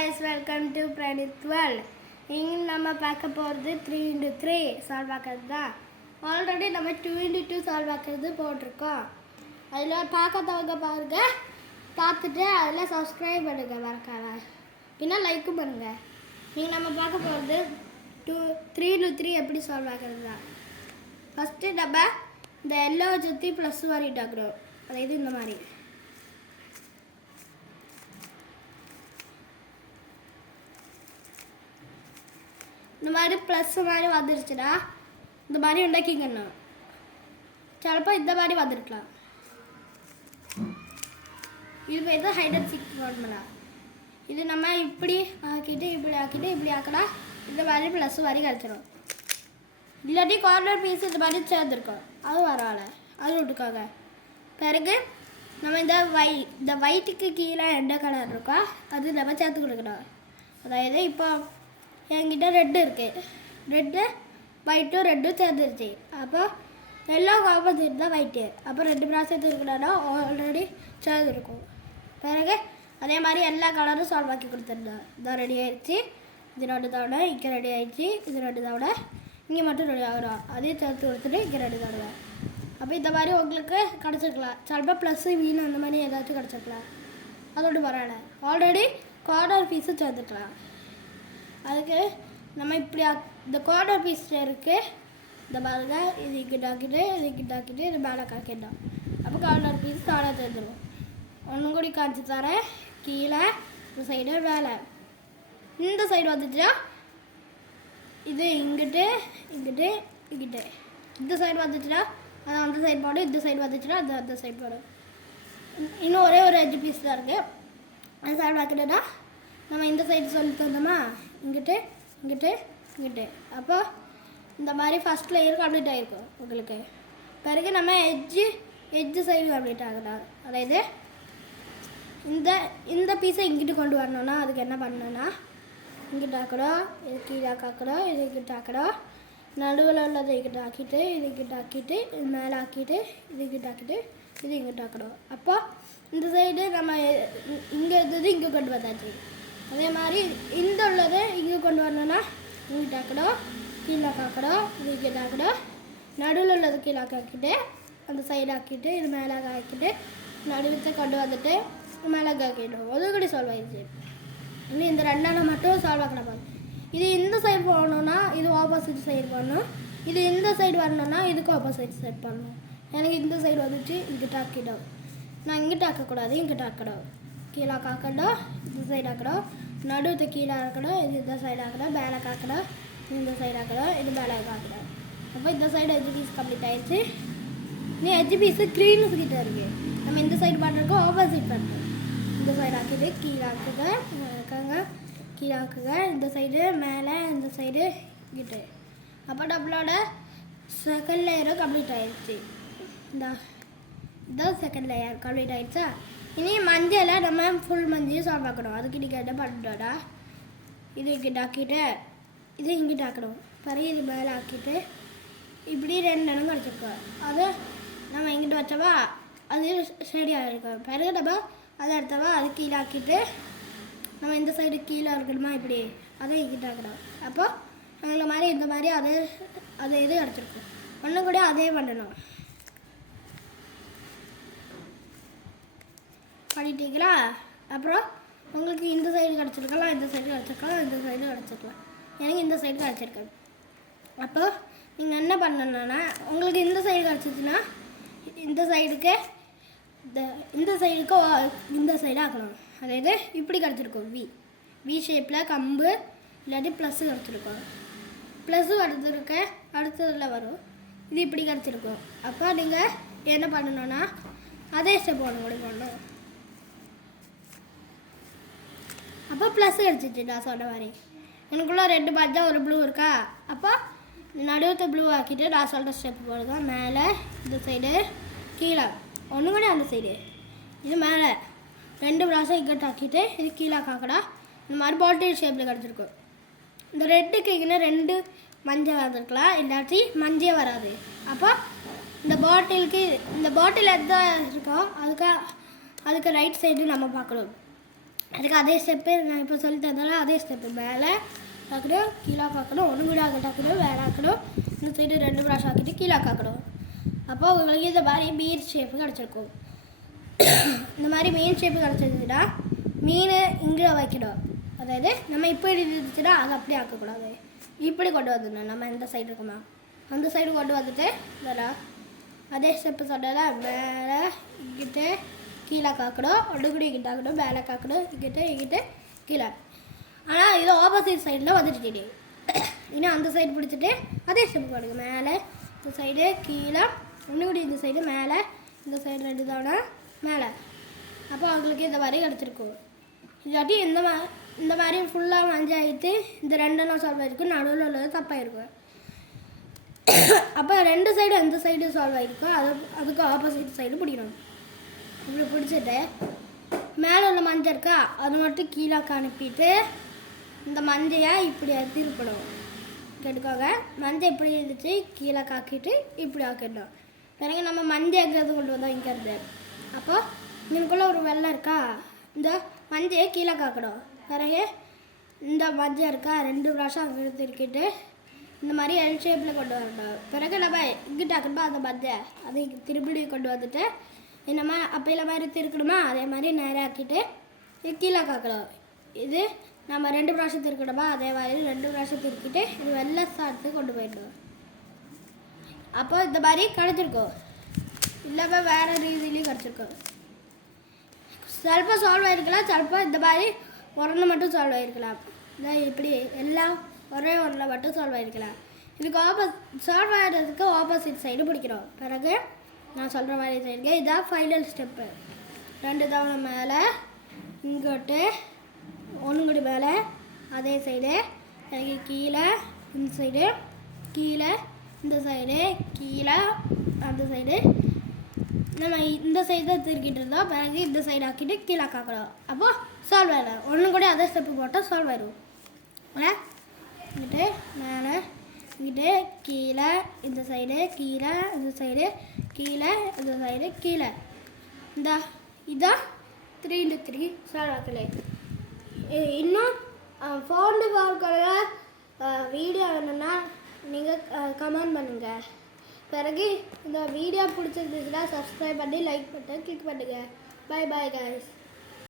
guys, welcome to Pranith World. இங்க நம்ம பார்க்க போறது 3x3 சால்வ் ஆக்குறது தான். ஆல்ரெடி நம்ம 2x2 சால்வ் ஆக்குறது போட்டுருக்கோம். அதுல பார்க்காதவங்க பாருங்க, பார்த்துட்டு அதுல சப்ஸ்கிரைப் பண்ணுங்க மறக்காம. பின்ன லைக் பண்ணுங்க. இங்க நம்ம பார்க்க போறது 3x3 எப்படி சால்வ் ஆக்குறது தான். ஃபர்ஸ்ட் நம்ம இந்த எல்லோ சுத்தி ப்ளஸ் வரையிட்டாக்குறோம். அதாவது இந்த மாதிரி இந்த மாதிரி ப்ளஸ் மாதிரி வந்துருச்சுன்னா இந்த மாதிரி உண்டாக்கிக்கணும். சிலப்போ இந்த மாதிரி வந்துருக்கலாம். இது பேர் தான் ஹைட் அண்ட் சீக் ஃபார்முலா. இது நம்ம இப்படி ஆக்கிட்டு இப்படி ஆக்கினா இந்த மாதிரி ப்ளஸ் மாதிரி கிடச்சிடும். இல்லாட்டி கார்னர் பீஸ் இந்த மாதிரி சேர்ந்துருக்கோம், அது வரல, அது விட்டுக்காங்க. பிறகு நம்ம இந்த ஒயிட்டுக்கு கீழே எந்த கலர் இருக்கோ அது நம்ம சேர்த்து கொடுக்கணும். அதாவது இப்போ என்கிட்ட ரெட்டு இருக்குது, ரெட்டு ஒயிட்டும் ரெட்டும் சேர்ந்துருச்சு. அப்போ எல்லாம் ஆப்போசிட் தான் ஒயிட்டு. அப்போ ரெண்டு ப்ராசஸ் இருக்கணும்னா ஆல்ரெடி சேர்ந்துருக்கும். பிறகு அதே மாதிரி எல்லா கலரும் சால்வ் ஆக்கி கொடுத்துருந்தோம். இதான் ரெடி ஆகிடுச்சு. இது ரெண்டு தவணை இங்கே ரெடி ஆகிடுச்சு. இது ரெண்டு தவணை இங்கே மட்டும் ரெடி ஆகிறோம். அதையும் சேர்த்து கொடுத்துட்டு இங்கே ரெண்டு தவணை. அப்போ இந்த மாதிரி உங்களுக்கு கிடச்சிருக்கலாம். சிலப்போ ப்ளஸ்ஸு வீணு அந்த மாதிரி ஏதாச்சும் கிடச்சிருக்கலாம். அதோட பரவாயில்ல, ஆல்ரெடி கார்னர் பீஸும் சேர்த்துக்கலாம். அதுக்கு நம்ம இப்படி இந்த கார்னர் பீஸில் இருக்குது இந்த பாருங்க, இது கிட்டாக்கிட்டு இது மேலே காக்கிட்டோம். அப்போ கார்னர் பீஸ் தானே சேர்ந்துடும். ஒன்றும் கூடி காய்ச்சி தரேன். கீழே இந்த சைடு மேலே இந்த சைடு வந்துச்சுன்னா இது இங்கிட்டு இந்த சைடு வந்துச்சுன்னா அது அந்த சைடு போடும், இந்த சைடு வந்துச்சுன்னா அது அந்த சைடு போடும். இன்னும் ஒரே ஒரு 5 பீஸ் தான் இருக்குது. அது சைடு வைக்கிட்டோன்னா நம்ம இந்த சைடு சொல்லி தந்தோமா, இங்கிட்டு அப்போ இந்த மாதிரி ஃபஸ்ட் லேயர் கம்ப்ளீட் ஆகிருக்கும் உங்களுக்கு. பிறகு நம்ம எட்ஜு சைடு கம்ப்ளீட் ஆகலாம். அதாவது இந்த பீஸை இங்கிட்டு கொண்டு வரணும்னா அதுக்கு என்ன பண்ணணும்னா இங்கிட்ட ஆக்கணும், இது கீழே ஆக்கணும், இது இங்கிட்ட ஆக்கணும், நடுவில் உள்ளதை இங்கிட்ட ஆக்கிட்டு இது மேலே ஆக்கிட்டு இது இங்கிட்ட ஆக்கணும். அப்போ இந்த சைடு நம்ம இங்கே இருந்தது இங்கே கொண்டு வந்தாச்சு. அதே மாதிரி இந்த உள்ளதை இங்கே கொண்டு வரணும்னா இங்கிட்ட ஆக்கணும், கீழே காக்கணும், இது இங்கிட்ட ஆக்கணும், நடுவில் உள்ளது கீழே ஆக்கிட்டு அந்த சைடு ஆக்கிட்டு இது மேலே ஆக்கிட்டு நடுவத்தை கொண்டு வந்துட்டு மேலே ஆக்கிடும். அது கூட சால்வ் ஆகிடுச்சு. இன்னும் இந்த ரெண்டான மட்டும் சால்வ் ஆக்கணும். இது இந்த சைடு போகணுன்னா இது ஆப்போசிட் சைடு பண்ணணும், இது இந்த சைடு வரணும்னா இதுக்கு ஆப்போசிட் சைடு பண்ணணும். எனக்கு இந்த சைடு வந்துச்சு இங்கிட்ட ஆக்கிடும். நான் இங்கிட்ட ஆக்கக்கூடாது, இங்கிட்ட ஆக்கணும், கீழே காக்கணும், இந்த சைடு ஆக்கணும், நடுவத்தை கீழே ஆக்கணும், இது இந்த சைடு ஆக்கணும், மேலே காக்கணும், இந்த சைடு ஆக்கணும், இது மேலே காக்கணும். அப்போ இந்த சைடு எஜ் பீஸ் கம்ப்ளீட் ஆகிடுச்சு. நீ எஜ் பீஸு க்ரீனு கிட்ட இருக்குது. நம்ம இந்த சைடு பண்ணுறதுக்கும் ஆப்போசிட் பண்ணுறோம். இந்த சைடு ஆக்கிட்டு கீழே ஆக்குங்க, இந்த சைடு மேலே, இந்த சைடு கிட்ட. அப்போ நம்மளோட செகண்ட் லேயரும் கம்ப்ளீட் ஆகிடுச்சு. இதான் செகண்ட் லேயர் கம்ப்ளீட் ஆகிடுச்சா. இனி மஞ்சளை நம்ம ஃபுல் மஞ்சளையும் சால்வ் ஆக்கணும். அதுக்கு நீங்கள் என்ன பண்ணிட்டோம்னா இது இங்கிட்ட ஆக்கிட்டு இது இங்கிட்ட ஆக்கணும். பிறகு இது மேலே ஆக்கிட்டு இப்படி 2 இடம் கிடச்சிருக்கோம். அதை நம்ம இங்கிட்ட வச்சவா அது ரெடியாக இருக்கும். பிறகு நம்ம அதை எடுத்தவா அது கீழே ஆக்கிட்டு நம்ம இந்த சைடு கீழே இருக்கணுமா இப்படி அதை இங்கிட்ட ஆக்கணும். அப்போ எங்களை மாதிரி இந்த மாதிரி அது இது கிடச்சிருக்கும். ஒன்றும் கூட அதே பண்ணணும். பண்ணிட்டீங்களா? அப்புறம் உங்களுக்கு இந்த சைடு கிடச்சிருக்கலாம், இந்த சைடு கிடச்சிருக்கலாம், இந்த சைடு கிடச்சிருக்கலாம். எனக்கு இந்த சைடு கிடச்சிருக்காது. அப்போ நீங்கள் என்ன பண்ணணுன்னா உங்களுக்கு இந்த சைடு கிடச்சிச்சுன்னா இந்த சைடுக்கு இந்த சைடு ஆக்கணும். அதாவது இப்படி கிடச்சிருக்கும் வி ஷேப்பில் கம்பு இல்லாட்டி ப்ளஸ்ஸு கிடச்சிருக்கும். ப்ளஸ்ஸு அடுத்ததில் வரும். இது இப்படி கிடச்சிருக்கும். அப்போ நீங்கள் என்ன பண்ணணுன்னா அதே ஸ்டெப் பண்ணணும். அப்போ ப்ளஸ் கிடச்சிச்சு. நான் சொன்ன மாதிரி எனக்குள்ள 2 பட்ஜா ஒரு ப்ளூ இருக்கா. அப்போ நடுவத்தை ப்ளூ ஆக்கிட்டு நான் சொல்கிற ஸ்டெப் போடுங்க. மேலே இந்த சைடு கீழே ஒன்று கூட அந்த சைடு இது மேலே 2 ப்ராஸை இங்கிட்ட ஆக்கிட்டு இது கீழே காக்கடா. இந்த மாதிரி பாட்டில் ஷேப்பில் கிடச்சிருக்கும். இந்த ரெட்டுக்கு இங்கே 2 மஞ்சள் வந்துருக்கலாம், இல்லாட்டி மஞ்சே வராது. அப்போ இந்த பாட்டில் எந்த இருக்கோ அதுக்கு ரைட் சைடு நம்ம பார்க்கணும். அதுக்கு அதே ஸ்டெப்பு நான் இப்போ சொல்லி தந்தாலும் அதே ஸ்டெப்பு மேலே ஆக்கணும் கீழே காக்கணும் ஒன்று கூட ஆக்கணும் வேலை ஆக்கணும் இந்த சைடு 2 ப்ராஷ் ஆக்கிட்டு கீழே காக்கணும். அப்போ உங்களுக்கு இந்த மாதிரி மீன் ஷேப்பு கிடச்சிருக்கும். இந்த மாதிரி மீன் ஷேப்பு கிடச்சிருந்துச்சுன்னா மீன் இங்கே வைக்கணும். அதாவது நம்ம இப்படி இருந்துச்சுன்னா அதை அப்படியே ஆக்கக்கூடாது, இப்படி கொண்டு வந்துடணும். நம்ம இந்த சைடு இருக்குமா அந்த சைடு கொண்டு வந்துட்டு இதெல்லாம் அதே ஸ்டெப்பு சொன்னல மேலே இங்கிட்டு கீழே காக்கணும் ஒன்று கூட இங்கிட்ட ஆக்கணும் மேலே காக்கணும் இங்கிட்டு கீழே. ஆனால் இது ஆப்போசிட் சைடில் வந்துட்டு இன்னும் அந்த சைடு பிடிச்சிட்டு அதே ஸ்டெப்பு போடுங்க. மேலே இந்த சைடு கீழே ஒன்று கூட இந்த சைடு மேலே இந்த சைடு 2 தவணை மேலே. அப்போ அவங்களுக்கு இந்த மாதிரி கிடச்சிருக்கும். இல்லாட்டி இந்த மாதிரி ஃபுல்லாக மஞ்சள் ஆகிட்டு இந்த 2 சால்வ் ஆகிருக்கும், நடுவில் உள்ளது தப்பாயிருக்கும். அப்போ 2 சைடு எந்த சைடு சால்வ் ஆகிருக்கும் அதுக்கு ஆப்போசிட் சைடு பிடிக்கணும். இப்படி பிடிச்சிட்டு மேலே உள்ள மஞ்சள் இருக்கா அது மட்டும் கீழே அனுப்பிட்டு இந்த மஞ்சையை இப்படி திருப்பணும். கேட்டுக்கோங்க, மஞ்சள் இப்படி இருந்துச்சு கீழே காக்கிட்டு இப்படி ஆக்கிடணும். பிறகு நம்ம மஞ்சள் எங்கேருந்து கொண்டு வந்தோம் இங்கேருந்து. அப்போ இதுக்குள்ளே ஒரு வெள்ளை இருக்கா இந்த மஞ்சையை கீழே காக்கணும். பிறகு இந்த மஞ்சள் இருக்கா 2 ப்ராஷம் அங்கே திருக்கிட்டு இந்த மாதிரி எல் ஷேப்பில் கொண்டு வரணும். பிறகு நம்ம இங்கிட்ட ஆக்கணுமா அந்த மஞ்சள் அதை திருப்பி கொண்டு வந்துட்டு நம்ம அப்பையில் மாதிரி திருக்கணுமா அதே மாதிரி நேராக ஆக்கிட்டு கீழே காக்கணும். இது நம்ம 2 ப்ராஷம் திருக்கணுமா அதே மாதிரி 2 ப்ராஷம் திருக்கிட்டு இது வெள்ளை சாத்து கொண்டு போயிடணும். அப்போ இந்த மாதிரி கிடச்சிருக்கும், இல்லாமல் வேறு ரீதியிலையும் கிடச்சிருக்கும். சிலப்போ சால்வ் ஆகிருக்கலாம், சிலப்போ இந்த மாதிரி ஒன்று மட்டும் சால்வ் ஆகிருக்கலாம். இதான் இப்படி எல்லாம் ஒரே ஒன்றில் மட்டும் சால்வ் ஆகிருக்கலாம். இதுக்கு சால்வ் ஆகிறதுக்கு ஆப்போசிட் சைடு பிடிக்கிறோம். பிறகு நான் சொல்கிற மாதிரி சைடுங்க இதுதான் ஃபைனல் ஸ்டெப்பு. 2 தவணை மேலே இங்கிட்டு ஒன்று கூட மேலே அதே சைடு கீழே இந்த சைடு கீழே இந்த சைடு கீழே அந்த சைடு நம்ம இந்த சைடு தான் திருக்கிட்டு இருந்தோம். பிறகு இந்த சைடு ஆக்கிட்டு கீழே காக்கணும். அப்போது சால்வ் ஆகிடும். ஒன்று கூட அதே ஸ்டெப்பு போட்டால் சால்வ் ஆயிடும். இங்கிட்டு மேலே இங்கிட்டு கீழே இந்த சைடு கீழே இந்த சைடு கீழே இந்த சைடு கீழே இதான் 3x3 சால்வ் ஆக்கலை. இன்னும் ஃபோன் பார்க்கல வீடியோ வேணும்னா நீங்கள் கமெண்ட் பண்ணுங்கள். பிறகு இந்த வீடியோ பிடிச்சிருந்துச்சுன்னா சப்ஸ்கிரைப் பண்ணி லைக் பண்ணிட்டு கிளிக் பண்ணுங்கள். Bye bye guys.